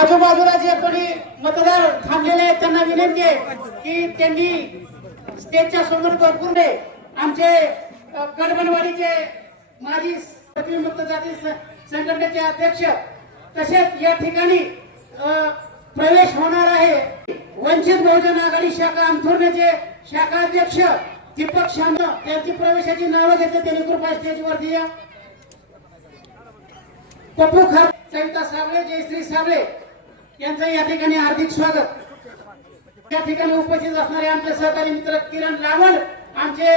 आजूबाजूला जे कोणी मतदार थांबलेले आहेत त्यांना विनंती आहे की त्यांनी स्टेजच्या समोर भरपूर नये आमचे कडबनवाडीचे माजी प्रतिमुक्त जाती संघटनेचे अध्यक्ष तसेच या ठिकाणी प्रवेश होणार आहे. वंचित बहुजन आघाडी शाखा अंथुर्णेचे शाखा अध्यक्ष दीपक शांत त्यांची प्रवेशाची नावं घेतली. त्यांनी कृपा स्टेजवरती या पप्पू खात सविता साबळे जयश्री साबळे यांचं या ठिकाणी हार्दिक स्वागत. या ठिकाणी उपस्थित असणारे आमचे सहकारी मित्र किरण रावण आमचे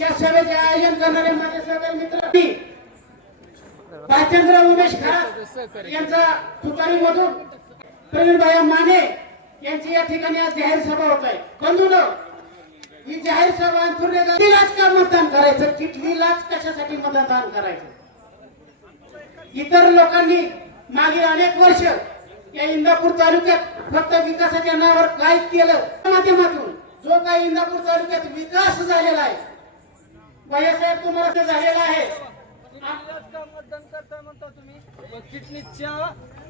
या सभेचे आयोजन करणारे माझे सहकारी मित्र भाचंद्र उमेश खा यांचा तुतारी मधून. प्रवीण माने यांची या ठिकाणी आज जाहीर सभा होत आहे. बंधून ही जाहीर सभा लाच का मतदान करायचं? किटलीलाच कशासाठी मतदान करायचं? इतर लोकांनी मागील अनेक वर्ष या इंदापूर तालुक्यात फक्त विकासाच्या नावावर काय केलं? माध्यमातून जो काही इंदापूर तालुक्यात विकास झालेला आहे भैयासाहेब तुम्हाला ते झालेला आहे.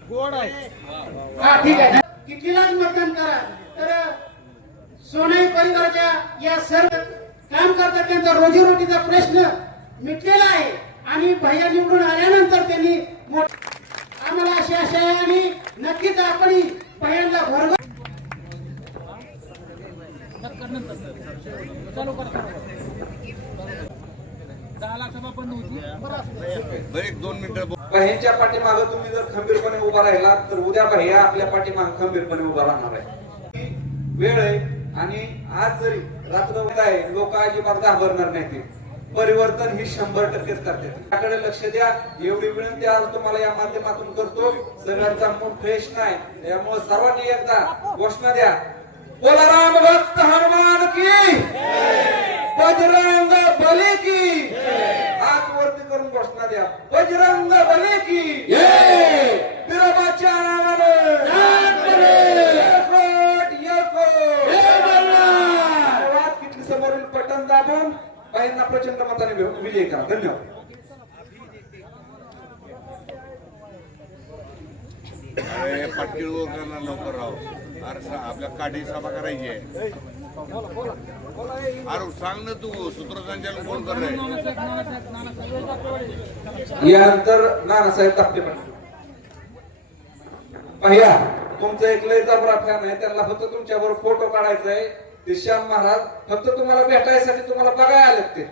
गोड आहे हा ठीक आहे. मतदान करा. तर सोनाई परिवाराच्या या सर्व काम करतात त्यांचा रोजीरोटीचा प्रश्न मिटलेला आहे आणि भैया निवडून आल्यानंतर त्यांनी मोठ- आम्हाला अशी आशा आहे आणि नक्कीच आपण भैयांना भरग. ह्यांच्या पाठीमागे तुम्ही जर खंबीरपणे उभा राहिला तर उद्या भैया आपल्या पाठीमागे खंबीरपणे उभा राहणार आहे ही वेळ आहे आणि आज जरी रात्र आहे लोक अजिबात घाबरणार नाही ते परिवर्तन ही शंभर टक्केच करते. त्याकडे लक्ष द्या. एवढी विनंती आज तुम्हाला या माध्यमातून करतो. सगळ्यांचा मूड फ्रेश नाही. त्यामुळे सर्वांनी एकदा घोषणा द्या. बोला राम भक्त हनुमान की बजरंग बली की हात वरती करून घोषणा द्या. बजरंग बली की बिरोबाच्या नावानं. धन्यवाद. किती समोरील बटन दाबून बाईंना प्रचंड मताने विजयी करा. धन्यवाद. अरे पटकीळ करणार लवकर राव अरे आपल्या काठी सभा करायची आहे अरे सांग ना तू सूत्रसंचालन कोण कर रे नानासाहेब नानासाहेब नानासाहेब दाखवले. यानंतर नानासाहेब तापटे पण पाहिया तुमचं एक लय जबरा फॅन आहे त्यांना फक्त तुमच्यावर फोटो काढायचा आहे ते श्याम महाराज फक्त तुम्हाला भेटायसाठी तुम्हाला बघायला आलेत ते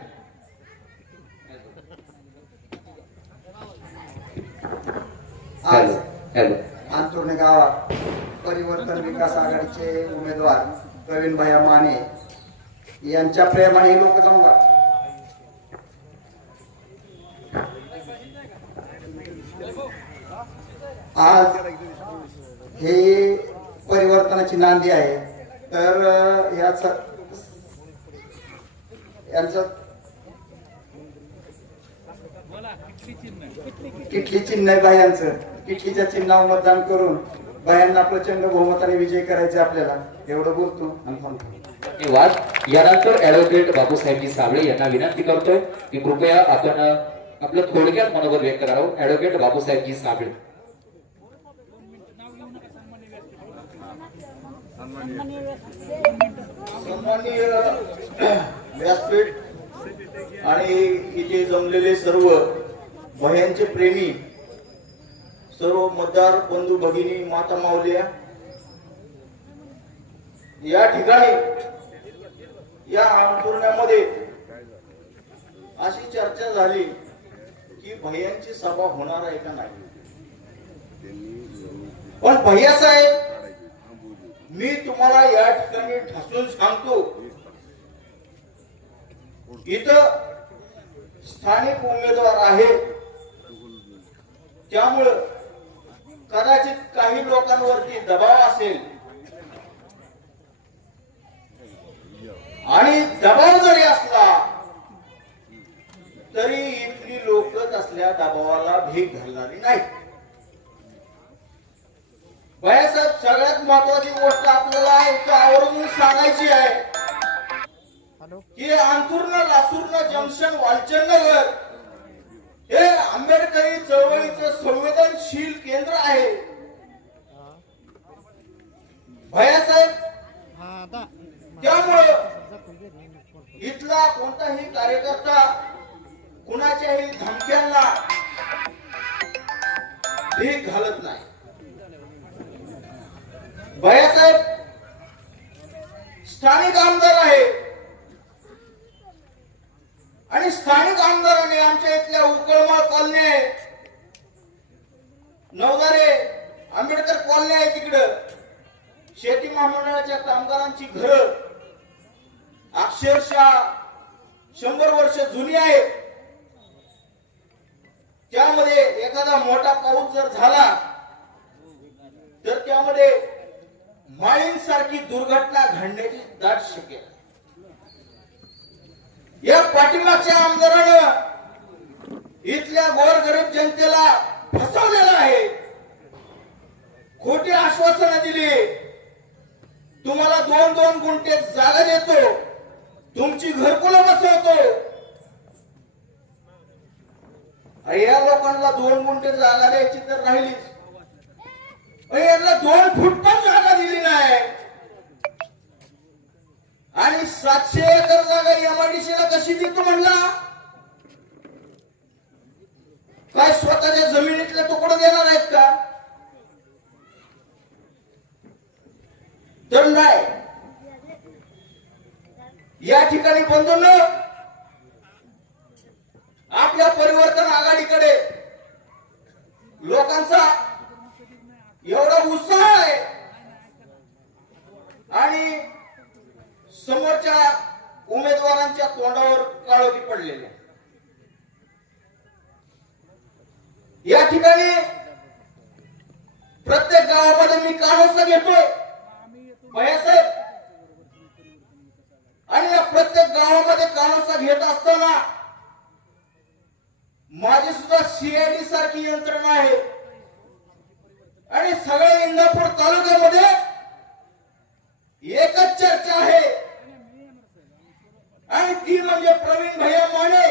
आज अंतुर्णे गावात परिवर्तन विकास आघाडीचे उमेदवार प्रवीण भैया माने यांच्या प्रेमाने लोक जमवा आज हे परिवर्तनाची नांदी आहे. तर याच यांचं किटली चिन्ह बायांचं. किटलीच्या चिन्हावर मतदान करून बायांना प्रचंड बहुमताने विजय करायचे आपल्याला. एवढं बोलतो आणि धन्यवाद. यानंतर ऍडव्होकेट बापूसाहेबजी साबळे यांना विनंती करतोय की कृपया आपण आपलं थोडक्यात मनोबल व्यक्त करावं. ऍडव्होकेट बापूसाहेबजी साबळे. व्यासपीठ आणि इथे जमलेले सर्व भयांचे प्रेमी सर्व मतदार बंधू भगिनी माता माऊल्या या ठिकाणी या अंतुरण्यामध्ये अशी चर्चा झाली की भैयांची सभा होणार आहे का नाही? पण भैया साहेब मी तुम्हाला या ठिकाणी ठासून सांगतो. इथं स्थानिक उमेदवार आहे त्यामुळं कदाचित काही लोकांवरती दबाव असेल. आणि दबाव जरी असला तरी इथली लोक असल्या दबावाला भीक घालणारी नाही भैयासाहेब सगळ्यात महत्वाची गोष्ट आपल्याला इथं आवर्जून सांगायची आहे. की अंथुर्ण लासूर्ण जंक्शन वालचंदनगर हे आंबेडकरी चळवळीचं संवेदनशील केंद्र आहे. भैयासाहेब त्यामुळं इथला कोणताही कार्यकर्ता कुणाच्याही धमक्यांना भीक घालत नाही. भैयासाहेब स्थानिक आमदार आहे आणि स्थानिक आमदाराने आमच्या इथल्या उकळमाळ कॉलनी आहे. नवदारे आंबेडकर कॉलनी आहे तिकडं. शेती महामंडळाच्या कामगारांची घरं. अक्षरशः शंभर वर्ष जुनी आहेत. त्यामध्ये एखादा मोठा पाऊस जर झाला तर त्यामध्ये माळींसारखी दुर्घटना घडण्याची दाट शक्यता या पाठिंबाच्या आमदारानं इथल्या गोरगरीब जनतेला फसवलेलं आहे. खोटी आश्वासनं दिली. तुम्हाला दोन दोन गुंठे जागा देतो. तुमची घरकुलं बसवतो. या लोकांना दोन गुंठे जागा द्यायची तर राहिलीच. यांना दोन फूट पण जागा दिली नाही. आणि सातशे एकर जागा एमआयडीसीला कशी देतो म्हणला? काय स्वतःच्या जमिनीतले तुकडं देणार आहेत का? तर नाही. या ठिकाणी बंधूंनो आपल्या परिवर्तन आघाडीकडे लोकांचा एवढा उत्साह आहे. आणि समोरच्या उमेदवारांच्या तोंडावर काळोखी पडलेल्या या ठिकाणी प्रत्येक गावामध्ये मी कानोसा घेतोय. भयासाहेब आणि या प्रत्येक गावामध्ये कानोसा घेत असताना माझी सुद्धा सीआयडी सारखी यंत्रणा आहे. आणि सगळ्या इंदापूर तालुक्यामध्ये एकच चर्चा आहे. आणि ती म्हणजे प्रवीण भैया माने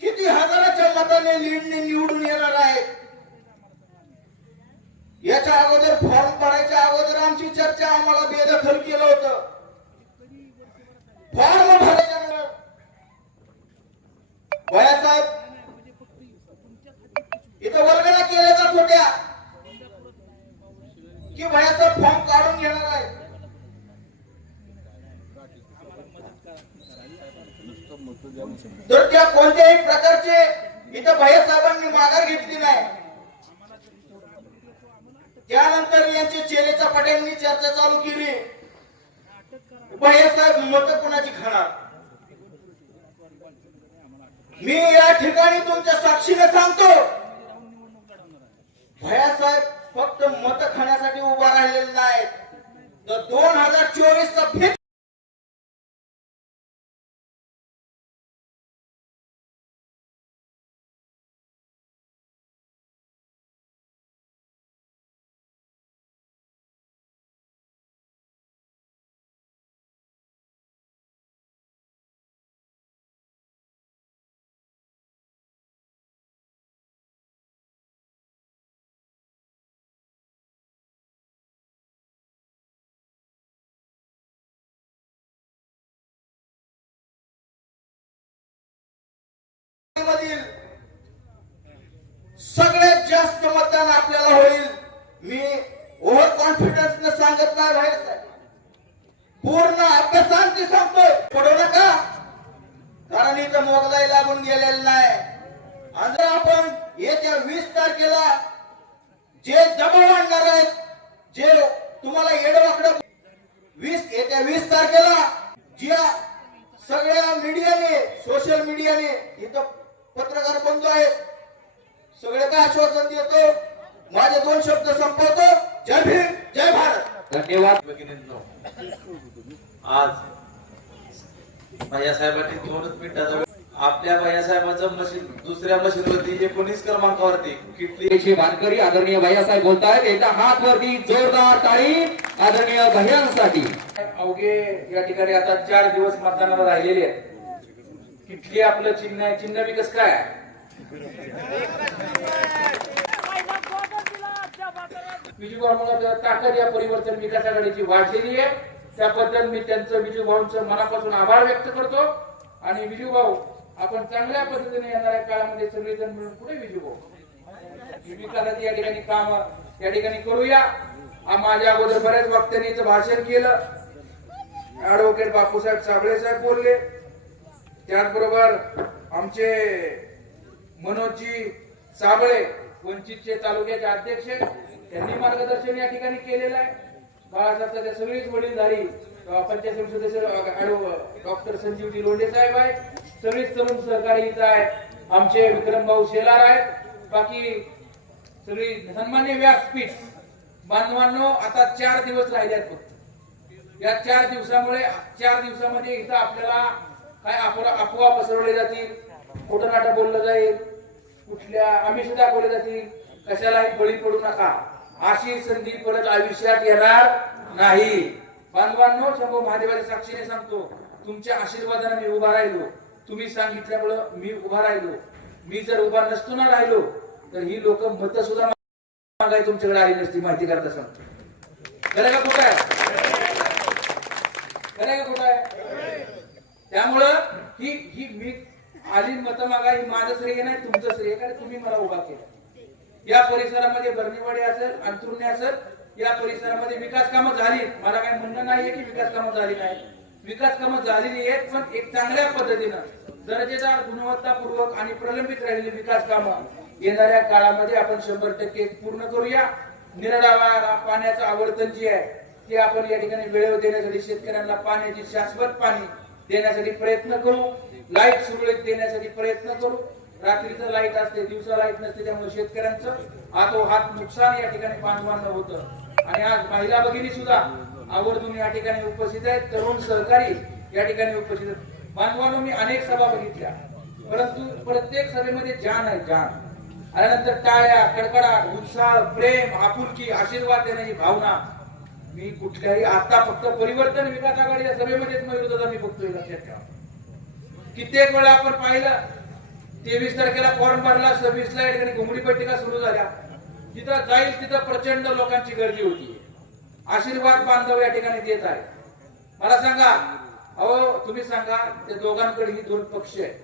किती हजाराच्या मताने लीडने निवडून येणार आहे. याच्या अगोदर फॉर्म भरायच्या अगोदर आमची चर्चा आम्हाला बेदखल केलं होतं. फॉर्म भरायच्या वयासाहेब इथं वर्गणा केल्या जात होत्या की वयाचा फॉर्म काढून घेणार आहे. तर त्या कोणत्याही प्रकारचे इथं भैयासाहेबांनी माघार घेतली नाही. त्यानंतर यांचे चेलेचा पट्यांनी चर्चा चालू केली. भैयासाहेब मत कोणाची खाणार? मी या ठिकाणी तुमच्या साक्षीने सांगतो भैयासाहेब फक्त मत खाण्यासाठी उभा राहिलेले नाहीत तर दोन हजार चोवीस चा फिक्स मधील सगळ्यात जास्त मतदान आपल्याला होईल. मी ओव्हर कॉन्फिडन्स न सांगत नाही बाहेर पूर्ण अभ्यासांती सांगतोय. पडू नका. कारण इथं मोगलाई लागून गेलेलं नाही. आणि आपण येत्या वीस तारखेला जे दबाव आणणार आहेत जे तुम्हाला येडवाकडं वीस येत्या वीस तारखेला ज्या सगळ्या मीडियाने सोशल मीडियाने इथं आहेत सगळे काय आश्वासन देतो? माझे दोन शब्द संपवतो. जय भीम जय भारत. धन्यवाद. आज भैयासाहेबांनी दोनच मिनिटाचा आपल्या भैयासाहेबांचं मशीन दुसऱ्या मशीनवरती एकोणीस क्रमांकावरती किटली चे वानकरी आदरणीय भैयासाहेब बोलतायत. एकदा हात वरती जोरदार टाळी आदरणीय भैयांसाठी. अवघे या ठिकाणी आता चार दिवस मतदानाला राहिलेले आहेत. किटली आपलं चिन्ह आहे. चिन्ह विकस काय आहे? विजूभाऊमुळे ताकद या परिवर्तन विकास आघाडीची वाढलेली आहे. त्याबद्दल मी त्यांचं विजूभाऊंचं मनापासून आभार व्यक्त करतो. आणि विजूभाऊ आपण चांगल्या पद्धतीने येणाऱ्या काळामध्ये सगळेजण मिळून पुढे विजूभाऊ. विकासाची या ठिकाणी काम या ठिकाणी करूया. माझ्या अगोदर बऱ्याच वक्त्यांनी इथं भाषण केलं. ऍडव्होकेट बापूसाहेब साबळे साहेब बोलले. त्याचबरोबर आमचे मनोजजी साबळे वंचितचे तालुक्याचे अध्यक्ष त्यांनी मार्गदर्शन या ठिकाणी केलेलं आहे. बाळासाहेब त्या सगळीच वडीलधारी झाली पंचायत समिती सदस्य डॉक्टर संजीवजी लोंढे साहेब आहेत. सगळीच तरुण सहकारी इथं आहेत. आमचे विक्रम भाऊ शेलार आहेत. बाकी सगळी सन्मान्य व्यासपीठ. बांधवांनो आता चार दिवस राहिले आहेत फक्त. या चार दिवसामुळे चार दिवसामध्ये इथं आपल्याला काय अफवा अफवा पसरवले जातील? खोटं नाटक बोललं जाईल. कुठल्या आमिष दाखवले जातील. कशालाही बळी पडू नका. अशी संधी परत आयुष्यात येणार नाही. बांधवांनो शंभू महादेवाच्या साक्षीने सांगतो तुमच्या आशीर्वादाने मी उभा राहिलो. तुम्ही सांगितल्यामुळं मी उभा राहिलो. मी जर उभा नसतो ना राहिलो तर ही लोक मत सुद्धा मागाय तुमच्याकडे आली नसती माहिती करता सांगतो. खरं का कुठं आहे? खरं का कुठं आहे? त्यामुळं ही ही मी आली मत मागा ही माझं श्रेय नाही तुमचं श्रेय कारण तुम्ही मला उभा केला. या परिसरामध्ये बर्णीवाडी असेल अंतुर्णे असेल या परिसरामध्ये विकास कामं झाली. मला काही म्हणणं नाहीये की विकास कामं झाली नाही. विकास कामं झालेली आहेत पण एक चांगल्या पद्धतीनं दर्जेदार गुणवत्तापूर्वक आणि प्रलंबित राहिलेली विकास कामं येणाऱ्या काळामध्ये आपण शंभर टक्के पूर्ण करूया. निरडावा पाण्याचं आवर्तन जे आहे ते आपण या ठिकाणी वेळेवर देण्यासाठी शेतकऱ्यांना पाण्याची शाश्वत पाणी देण्यासाठी प्रयत्न करू. लाइट सुरळीत देण्यासाठी प्रयत्न करू. रात्रीचं लाइट असते दिवसा लाइट नसते त्यामुळे शेतकऱ्यांचं हातोहात नुकसान या ठिकाणी बांधवांना होतं. आणि आज महिला भगिनी सुद्धा आवर्जून या ठिकाणी उपस्थित आहेत. तरुण सहकारी या ठिकाणी उपस्थित आहेत. बांधवांनो मी अनेक सभा बघितल्या. परंतु प्रत्येक सभेमध्ये जान आहे जान. आणि नंतर टाळ्या कडकडाट उत्साह प्रेम आपुलकी आशीर्वाद देण्याची भावना मी कुठल्याही आता फक्त परिवर्तन विकास आघाडीच्या सभेमध्येच दादा मी बघतोय लक्षात ठेवा. कित्येक वेळा आपण पाहिलं तेवीस तारखेला फॉर्म भरला सव्वीस ला या ठिकाणी घुमडी पट्टिका सुरू झाल्या. जिथं जाईल तिथं प्रचंड लोकांची गर्दी होती. आशीर्वाद बांधव या ठिकाणी देत आहे मला सांगा अहो तुम्ही सांगा त्या दोघांकडे ही दोन पक्ष आहेत.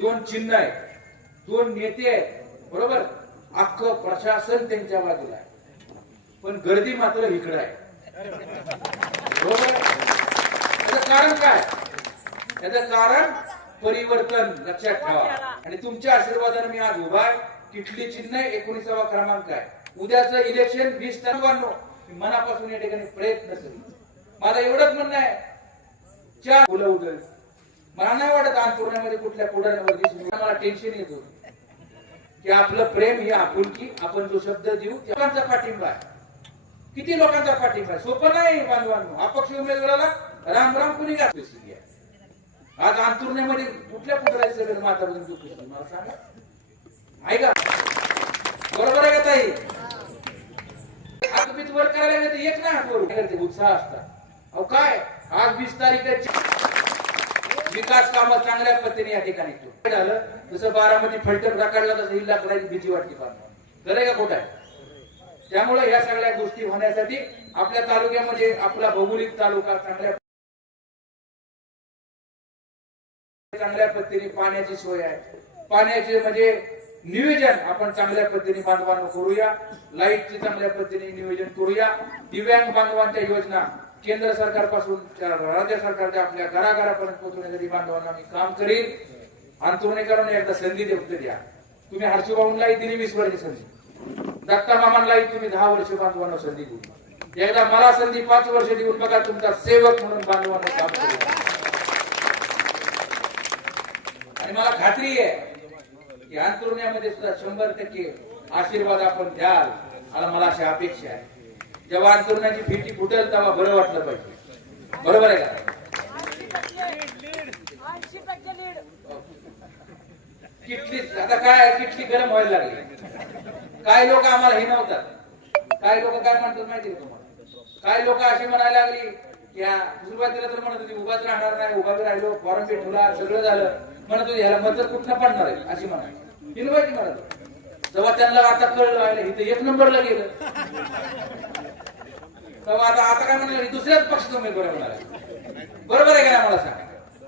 दोन चिन्ह आहेत. दोन नेते आहेत. बरोबर? अख्खं प्रशासन त्यांच्या बाजूला आहे. पण गर्दी मात्र इकडे आहे. बरोबर? त्याचं कारण काय? त्याचं कारण परिवर्तन लक्षात ठेवा. आणि तुमच्या आशीर्वादाने मी आज उभा आहे. तिथली चिन्ह एकोणीसावा क्रमांक आहे. उद्याचं इलेक्शन वीस मी मनापासून या ठिकाणी प्रयत्न करेन. मला एवढंच म्हणणं आहे. चार मुलं उदळ मला नाही वाटत अंतुरण्यामध्ये कुठल्या पुढाऱ्यावर दिसून. मला टेन्शन येतो की आपलं प्रेम ही आपुलकी आपण जो शब्द देऊ लोकांचा पाठिंबा आहे. किती लोकांचा पाठिंबा आहे? सोपं नाही बांधवांनो. अपक्ष उमेदवाराला राम राम कुणी घातली? आज अंतुरण्यामध्ये कुठल्या पुढाऱ्या सगळं मातापर्यंत दुखी मला सांगा. आहे का? बरोबर आहे का ताई? आज तुम्ही वर करायला गेले तर एक ना हात करते उत्साह असतात. अहो काय? आज वीस तारीख विकास काम चांगल्या पद्धतीने या ठिकाणी काय झालं? जसं बारामती फलटण रखडला तसं हिल्ला करायची भीती वाटली फार. खरं का खोट आहे? त्यामुळे या सगळ्या गोष्टी होण्यासाठी आपल्या तालुक्यामध्ये आपला भौगोलिक तालुका चांगल्या चांगल्या पद्धतीने पाण्याची सोय आहे. पाण्याचे म्हणजे नियोजन आपण चांगल्या पद्धतीने बांधवांना करूया. लाईटचे चांगल्या पद्धतीने नियोजन करूया. दिव्यांग बांधवांच्या योजना केंद्र सरकारपासून राज्य सरकारच्या आपल्या घराघरापर्यंत पोहोचवण्यासाठी बांधवांना मी काम करीन. अंतुर्णीकरण एकदा संधी देऊ द्या. तुम्ही हर्षभाऊंलाही दिली वीस वर्ष संधी. दत्ता मामांनाही तुम्ही दहा वर्ष बांधवांना संधी देऊ एकदा मला संधी पाच वर्ष देऊन बघा तुमचा सेवक म्हणून बांधवांना काम करू आणि मला खात्री आहे. की अंतरुण्यामध्ये सुद्धा शंभर टक्के आशीर्वाद आपण द्याल मला मला अशी अपेक्षा आहे. जेव्हा अंतरुणाची भीती फुटेल तेव्हा बरं वाटलं पाहिजे. बरोबर आहे का? किटली आता काय किटली गरम व्हायला लागली. काय लोक आम्हाला हे नव्हतात काय लोक काय म्हणतात माहिती काही तुम्हाला? काय लोक अशी म्हणायला लागली की सुरुवातीला तर म्हणत होती उभाच राहणार नाही उभा बी राहिलो फॉर्म भेटला सगळं झालं. म्हणत होती ह्याला मत कुठनं पडणार आहे? अशी म्हणा इन्व्हाइट म्हणत तेव्हा त्यांना आता कळलं आलं इथं एक नंबरला गेलं. तेव्हा आता आता काय म्हणलं दुसऱ्याच पक्षाचा उमेदवार आहे बरोबर आहे का मला सांगा.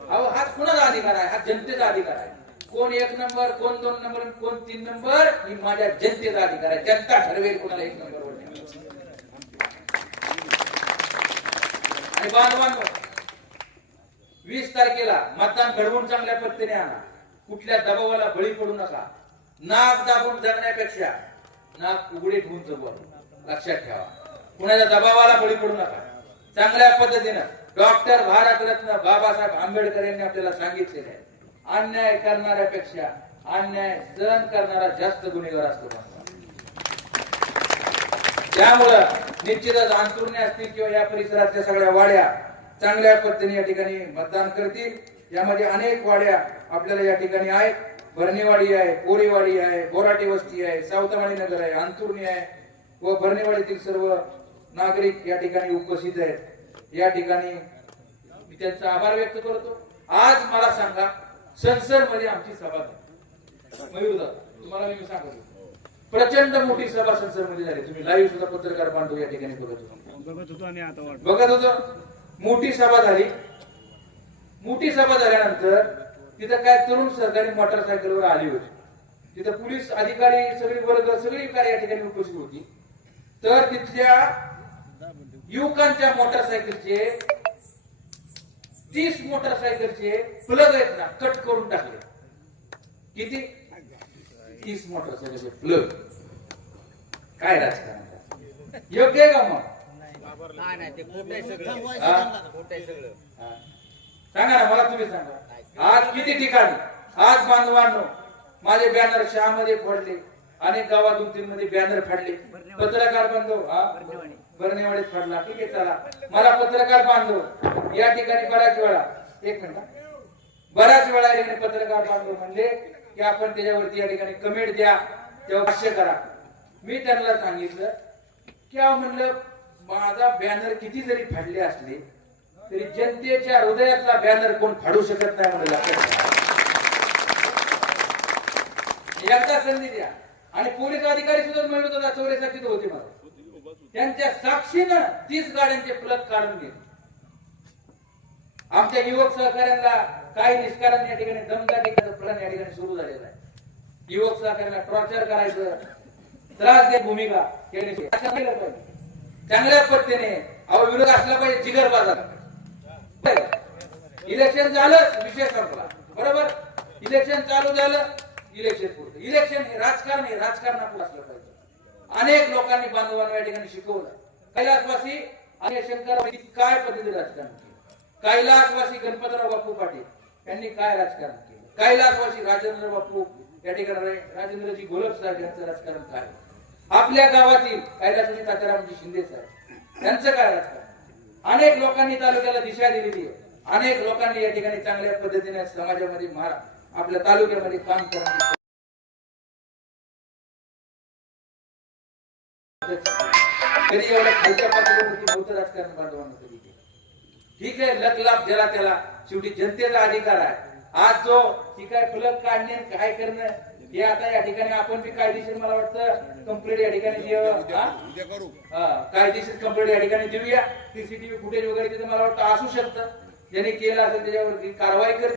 अहो हा कुणाचा अधिकार आहे? हा जनतेचा अधिकार आहे. कोण एक नंबर कोण दोन नंबर कोण तीन नंबर ही माझ्या जनतेचा अधिकार आहे. जनता ठरवेल कोणाला एक नंबर आणि बांधवांवर मतदान घडवून चांगल्या पद्धतीने आणा. कुठल्या दबावाला बळी पडू नका. नाक दाबून जगण्यापेक्षा नाक उघडे ठेवून जगवा. लक्षात ठेवा. कुणाच्या दबावाला बळी पडू नका. चांगल्या पद्धतीनं डॉक्टर भारतरत्न बाबासाहेब आंबेडकर यांनी आपल्याला सांगितलेले आहे. अन्याय करणाऱ्यापेक्षा अन्याय सहन करणारा जास्त गुन्हेगार असतो त्यामुळं निश्चितच अंतुरणे असतील किंवा या परिसरातल्या सगळ्या वाड्या चांगल्या पद्धतीने या ठिकाणी मतदान करतील. यामध्ये अनेक वाड्या आपल्याला या ठिकाणी आहेत. भरणेवाडी आहे पोरेवाडी आहे बोराटे वस्ती आहे सावतामाळी नगर आहे अंतुर्णी आहे व भरणेवाडीतील सर्व नागरिक या ठिकाणी उपस्थित आहेत. या ठिकाणी मी त्यांचा आभार व्यक्त करतो. आज मला सांगा संसदमध्ये आमची सभा झाली. तुम्हाला मी सांगतो. प्रचंड मोठी सभा संसदमध्ये झाली. तुम्ही लाईव्ह सुद्धा पत्रकार बांधव या ठिकाणी बघत होतो. बघत होतो. मोठी सभा झाली. मोठी सभा झाल्यानंतर तिथं काय तरुण सरकारी मोटरसायकलवर आली होती. तिथं पोलीस अधिकारी सगळी वर्ग सगळी काय या ठिकाणी उपस्थित होती. तर तिथल्या युवकांच्या मोटरसायकलचे तीस मोटरसायकलचे प्लग आहेत ना कट करून टाकले. किती? तीस मोटरसायकलचे प्लग. काय राजकारण योग्य आहे का मग. सांगा ना मला तुम्ही सांगा. आज किती ठिकाणी? आज बांधवांनो माझे बॅनर शहामध्ये फोडले अनेक गावातून तीन मध्ये बॅनर फाडले. पत्रकार बांधव हा? बर्णेवाडीत फाडला. ठीक आहे चला. मला पत्रकार बांधव या ठिकाणी बऱ्याच वेळा एक मिनिट बऱ्याच वेळा ठिकाणी पत्रकार बांधव म्हणले की आपण त्याच्यावरती या ठिकाणी कमेंट द्या तेव्हा भाष्य करा. मी त्यांना सांगितलं की म्हणलं माझा बॅनर किती जरी फाडले असले तरी जनतेच्या हृदयातला बॅनर कोण फाडू शकत नाही म्हणून लक्षात एकदा संधी द्या. आणि पोलीस अधिकारी सुद्धा मिळत होता चौरेसाठी होते मला. त्यांच्या साक्षीनं तीस गाड्यांचे प्लग काढून घेतले. आमच्या युवक सहकाऱ्यांना काही निष्कारण या ठिकाणी दमदाटीचं प्रण या ठिकाणी सुरू झालेला आहे. युवक सहकाऱ्यांना टॉर्चर करायचं त्रास द्या भूमिका त्यांनी चांगल्या पद्धतीने अहो विरोध असला पाहिजे जिगर बाजार इलेक्शन झालं विषय संपला. बरोबर? इलेक्शन चालू झालं इलेक्शन पुढचं इलेक्शन हे राजकारण हे राजकारणापुढे असलं पाहिजे. अनेक लोकांनी बांधवांना या ठिकाणी शिकवलं. कैलासवासी आणि शंकर काय पद्धतीने राजकारण केलं? कैलासवासी गणपतराव बापू पाटील यांनी काय राजकारण केलं? कैलासवासी राजेंद्र बापू या ठिकाणी राजेंद्रजी गोलब साहेब यांचं राजकारण काय? आपल्या गावातील कैलासवासी तात्यारामजी शिंदे साहेब यांचं काय राजकारण? अनेक लोकांनी तालुक्याला दिशा दिलेली आहे. अनेक लोकांनी या ठिकाणी चांगल्या पद्धतीने समाजामध्ये आपल्या तालुक्यामध्ये काम करण्याची कधी एवढ्या खालच्या पातळीवरती नव्हतं राजकारण बांधवांना कधी केलं. ठीक आहे लक लाभ ज्याला त्याला. शेवटी जनतेचा अधिकार आहे. आज जो ही काय फलक काढणे काय करणं हे आता या ठिकाणी आपण बी कायदेशीर मला वाटतं कंप्लीट या ठिकाणी जे कायदेशीर कंप्लेंट या ठिकाणी देऊया. सीसीटीव्ही फुटेज वगैरे तिथे मला वाटतं असू शकतं. ज्यांनी केलं असेल त्याच्यावरती कारवाई कर